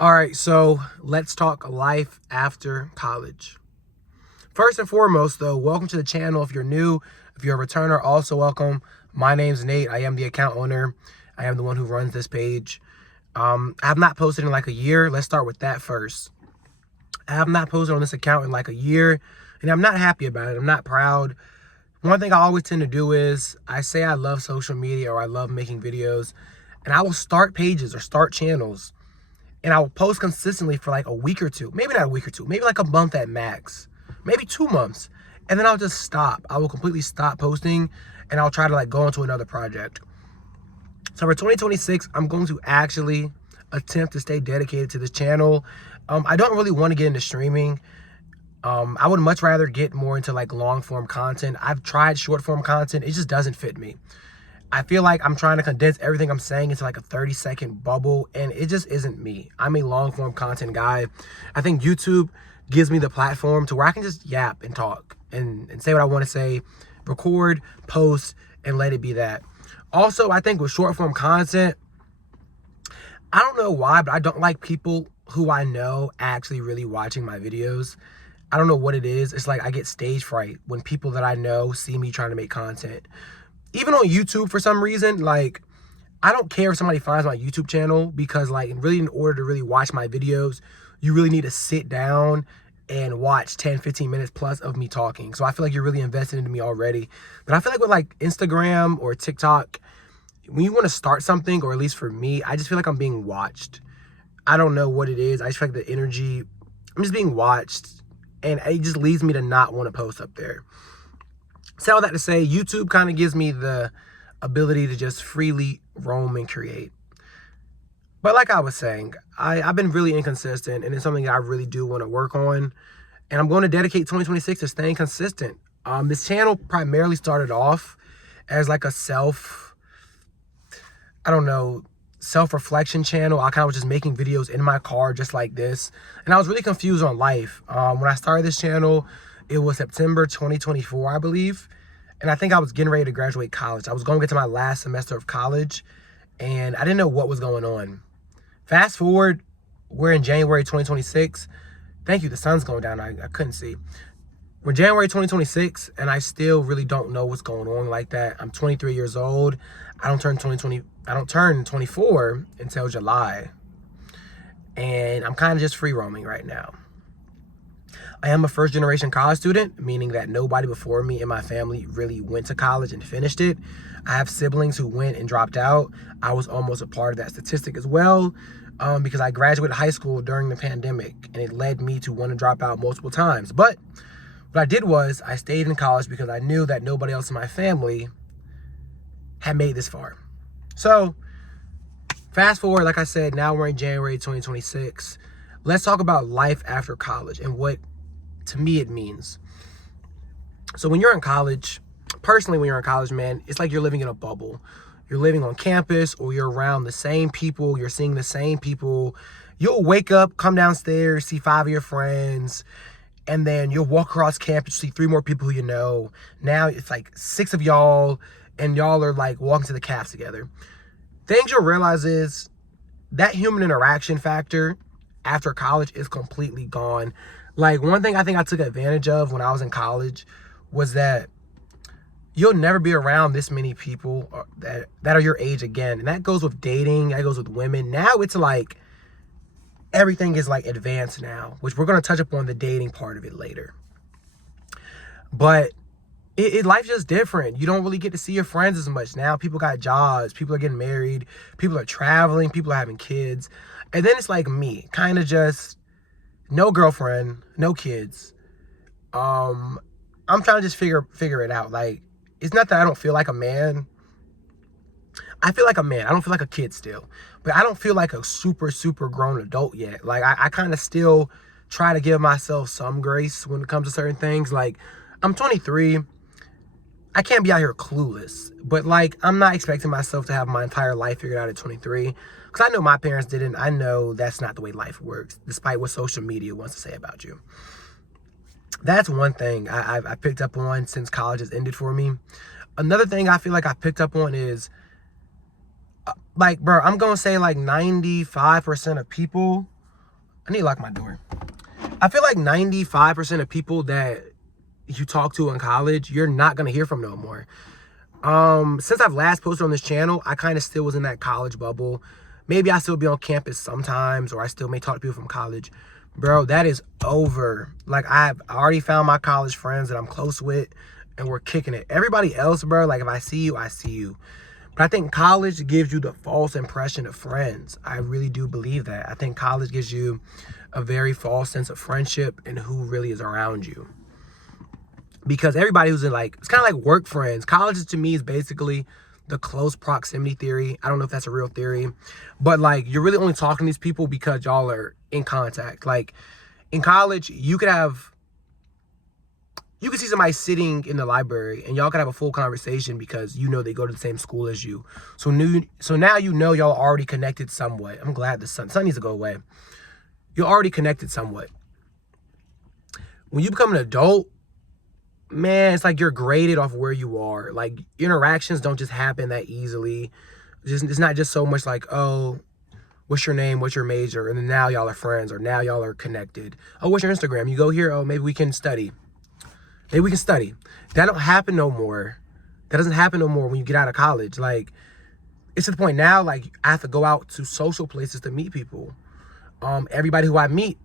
All right, so let's talk life after college. First and foremost, though, welcome to the channel. If you're new, if you're a returner, also welcome. My name's Nate. I am the account owner. I am the one who runs this page. I have not posted in like a year. Let's start with that first. I have not posted on this account in like a year, and I'm not happy about it. I'm not proud. One thing I always tend to do is I say I love social media or I love making videos, and I will start pages or start channels, and I will post consistently for like a week or two. Maybe not a week or two, maybe like a month at max, maybe 2 months. And then I'll just stop. I will completely stop posting, and I'll try to like go into another project. So for 2026, I'm going to actually attempt to stay dedicated to this channel. I don't really want to get into streaming. I would much rather get more into like long form content. I've tried short form content. It just doesn't fit me. I feel like I'm trying to condense everything I'm saying into like a 30-second bubble, and it just isn't me. I'm a long form content guy. I think YouTube gives me the platform to where I can just yap and talk and say what I want to say, record, post, and let it be that. Also, I think with short form content, I don't know why, but I don't like people who I know actually really watching my videos. I don't know what it is. It's like I get stage fright when people that I know see me trying to make content. Even on YouTube, for some reason, like, I don't care if somebody finds my YouTube channel, because like really in order to really watch my videos, you really need to sit down and watch 10-15 minutes plus of me talking. So I feel like you're really invested into me already. But I feel like with like Instagram or TikTok, when you want to start something, or at least for me, I just feel like I'm being watched. I don't know what it is. I just feel like the energy, I'm just being watched, and it just leads me to not want to post up there. Say all that to say, YouTube kind of gives me the ability to just freely roam and create. But like I was saying, I've been really inconsistent, and it's something that I really do want to work on. And I'm going to dedicate 2026 to staying consistent. This channel primarily started off as like a self-reflection channel. I kind of was just making videos in my car just like this. And I was really confused on life. When I started this channel, it was September 2024, I believe. And I think I was getting ready to graduate college. I was going to get to my last semester of college, and I didn't know what was going on. Fast forward, we're in January 2026. Thank you, the sun's going down. I couldn't see. We're January 2026, and I still really don't know what's going on like that. I'm 23 years old. I don't turn 24 until July. And I'm kind of just free roaming right now. I am a first generation college student, meaning that nobody before me in my family really went to college and finished it. I have siblings who went and dropped out. I was almost a part of that statistic as well, because I graduated high school during the pandemic, and it led me to want to drop out multiple times. But what I did was I stayed in college because I knew that nobody else in my family had made this far. So fast forward, like I said, now we're in January 2026. Let's talk about life after college and what, to me, it means. So when you're in college, personally, when you're in college, man, it's like you're living in a bubble. You're living on campus, or you're around the same people. You're seeing the same people. You'll wake up, come downstairs, see 5 of your friends, and then you'll walk across campus, see 3 more people who you know. Now it's like 6 of y'all, and y'all are like walking to the cafes together. Things you'll realize is that human interaction factor after college is completely gone. Like, one thing I think I took advantage of when I was in college was that you'll never be around this many people that are your age again. And that goes with dating, that goes with women. Now it's like everything is like advanced now, which we're going to touch upon the dating part of it later. But life's just different. You don't really get to see your friends as much now. People got jobs, people are getting married, people are traveling, people are having kids. And then it's like me, kind of just no girlfriend, no kids. I'm trying to just figure it out. Like, it's not that I don't feel like a man. I feel like a man. I don't feel like a kid still. But I don't feel like a super grown adult yet. Like, I kind of still try to give myself some grace when it comes to certain things. Like, I'm 23. I can't be out here clueless. But, like, I'm not expecting myself to have my entire life figured out at 23. Because I know my parents didn't. I know that's not the way life works, despite what social media wants to say about you. That's one thing I picked up on since college has ended for me. Another thing I feel like I picked up on is, like, bro, I'm going to say like 95% of people I need to lock my door. I feel like 95% of people that you talk to in college, you're not going to hear from no more. Since I've last posted on this channel, I kind of still was in that college bubble. Maybe I still be on campus sometimes, or I still may talk to people from college. Bro, that is over. Like, I've already found my college friends that I'm close with, and we're kicking it. Everybody else, bro, like, if I see you, I see you. But I think college gives you the false impression of friends. I really do believe that. I think college gives you a very false sense of friendship and who really is around you. Because everybody who's in, like, it's kind of like work friends. College to me is basically the close proximity theory. I don't know if that's a real theory, but like, you're really only talking to these people because y'all are in contact. Like, in college, you could see somebody sitting in the library and y'all could have a full conversation because you know they go to the same school as you. So now you know y'all already connected somewhat. I'm glad the sun needs to go away. You're already connected somewhat. When you become an adult, man, it's like you're graded off where you are. Like, interactions don't just happen that easily. It's not just so much like, oh, what's your name? What's your major? And then now y'all are friends, or now y'all are connected. Oh, what's your Instagram? You go here. Oh, maybe we can study. Maybe we can study. That don't happen no more. That doesn't happen no more when you get out of college. Like, it's to the point now, like, I have to go out to social places to meet people. Everybody who I meet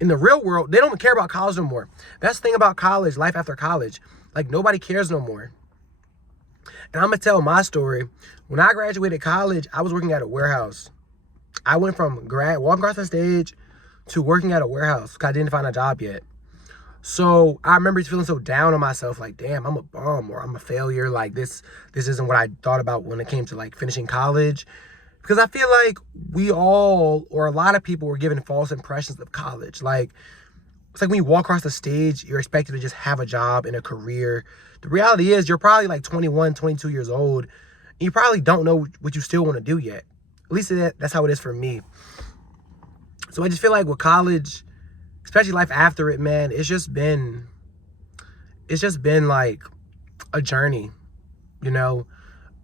in the real world, they don't even care about college no more. That's the thing about college, life after college. Like, nobody cares no more. And I'm going to tell my story. When I graduated college, I was working at a warehouse. I went from walking across the stage to working at a warehouse because I didn't find a job yet. So I remember feeling so down on myself, like, damn, I'm a bum, or I'm a failure. Like, this isn't what I thought about when it came to, like, finishing college. Because I feel like we all, or a lot of people, were given false impressions of college. Like, it's like when you walk across the stage, you're expected to just have a job and a career. The reality is you're probably like 21, 22 years old, and you probably don't know what you still want to do yet. At least that's how it is for me. So I just feel like with college, especially life after it, man, it's just been like a journey, you know?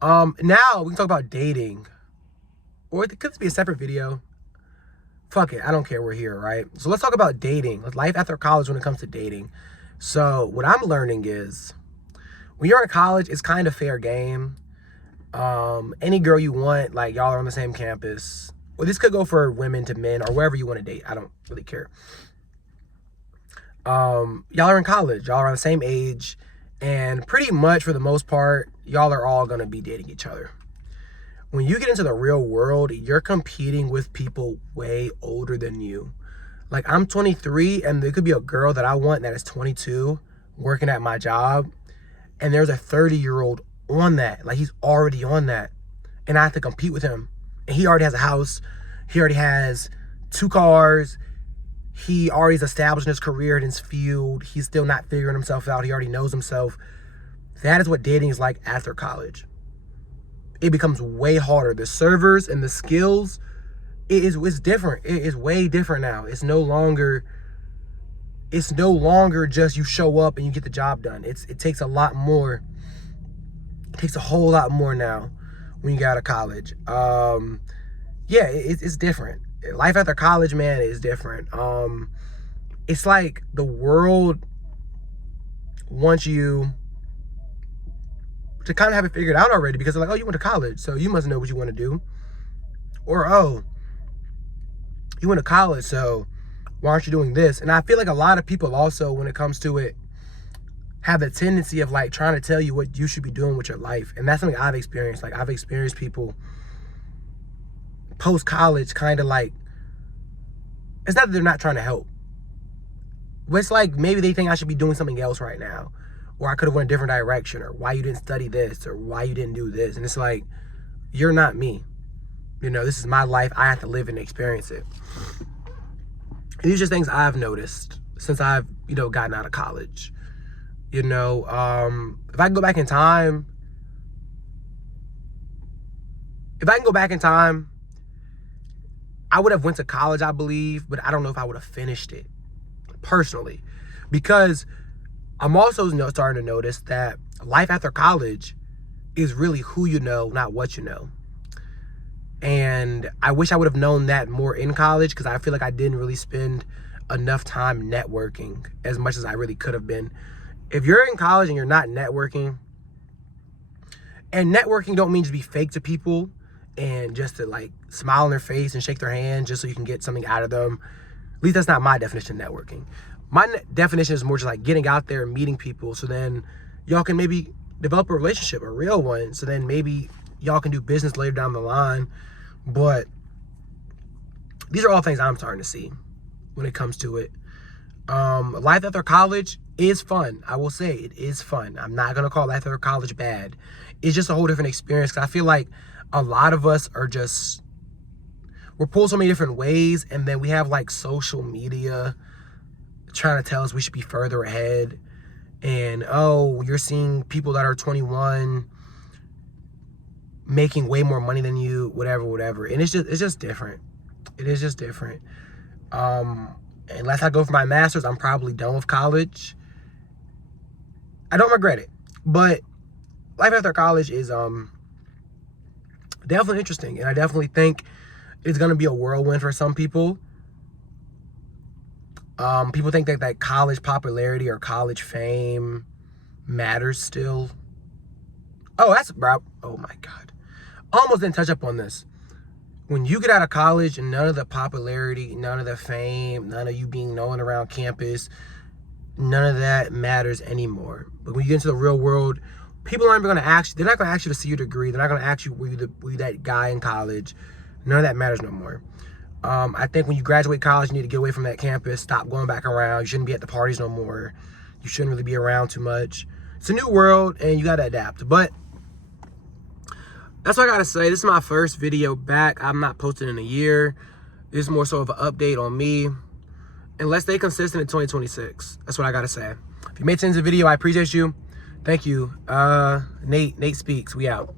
Now we can talk about dating. Or it could be a separate video. Fuck it, I don't care, we're here, right? So let's talk about dating, life after college when it comes to dating. So what I'm learning is, when you're in college, it's kind of fair game. Any girl you want, like, y'all are on the same campus. Well, this could go for women to men or wherever you want to date. I don't really care. Y'all are in college, y'all are on the same age, and pretty much for the most part, y'all are all gonna be dating each other. When you get into the real world, you're competing with people way older than you. Like, I'm 23, and there could be a girl that I want that is 22 working at my job, and there's a 30-year-old on that. Like, he's already on that, and I have to compete with him. And he already has a house. He already has 2 cars. He already is established in his career in his field. He's still not figuring himself out. He already knows himself. That is what dating is like after college. It becomes way harder. The servers and the skills, it's different. It is way different now. It's no longer just you show up and you get the job done. It takes a lot more. It takes a whole lot more now when you get out of college. Yeah, it's different. Life after college, man, is different. It's like the world wants you to kind of have it figured out already, because they're like, oh, you went to college, so you must know what you want to do. Or, oh, you went to college, so why aren't you doing this? And I feel like a lot of people also, when it comes to it, have the tendency of, like, trying to tell you what you should be doing with your life. And that's something I've experienced. Like, I've experienced people post-college kind of like, it's not that they're not trying to help, but it's like maybe they think I should be doing something else right now, or I could have went a different direction, or why you didn't study this, or why you didn't do this. And it's like, you're not me. You know, this is my life. I have to live and experience it. These are just things I've noticed since I've, gotten out of college. If I can go back in time, I would have went to college, I believe, but I don't know if I would have finished it personally, because I'm also starting to notice that life after college is really who you know, not what you know. And I wish I would have known that more in college, because I feel like I didn't really spend enough time networking as much as I really could have been. If you're in college and you're not networking, and networking don't mean to be fake to people and just to like smile on their face and shake their hand just so you can get something out of them. At least that's not my definition of networking. My definition is more just like getting out there and meeting people, so then y'all can maybe develop a relationship, a real one, so then maybe y'all can do business later down the line. But these are all things I'm starting to see when it comes to it. Life after college is fun. I will say it is fun. I'm not going to call life after college bad. It's just a whole different experience. 'Cause I feel like a lot of us are just, we're pulled so many different ways, and then we have like social media trying to tell us we should be further ahead. And oh, you're seeing people that are 21 making way more money than you, whatever. And it's just different. It is just different. Unless I go for my master's, I'm probably done with college. I don't regret it, but life after college is definitely interesting, and I definitely think it's gonna be a whirlwind for some people. People think that college popularity or college fame matters still. Oh, oh my God. Almost didn't touch up on this. When you get out of college and none of the popularity, none of the fame, none of you being known around campus, none of that matters anymore. But when you get into the real world, people aren't even going to ask you. They're not going to ask you to see your degree. They're not going to ask you, were you that guy in college? None of that matters no more. I think when you graduate college, you need to get away from that campus. Stop going back around. You shouldn't be at the parties no more. You shouldn't really be around too much. It's a new world, and you got to adapt. But that's what I got to say. This is my first video back. I'm not posting in a year. This is more so of an update on me. And let's stay consistent in 2026. That's what I got to say. If you made sense of the video, I appreciate you. Thank you. Nate Speaks. We out.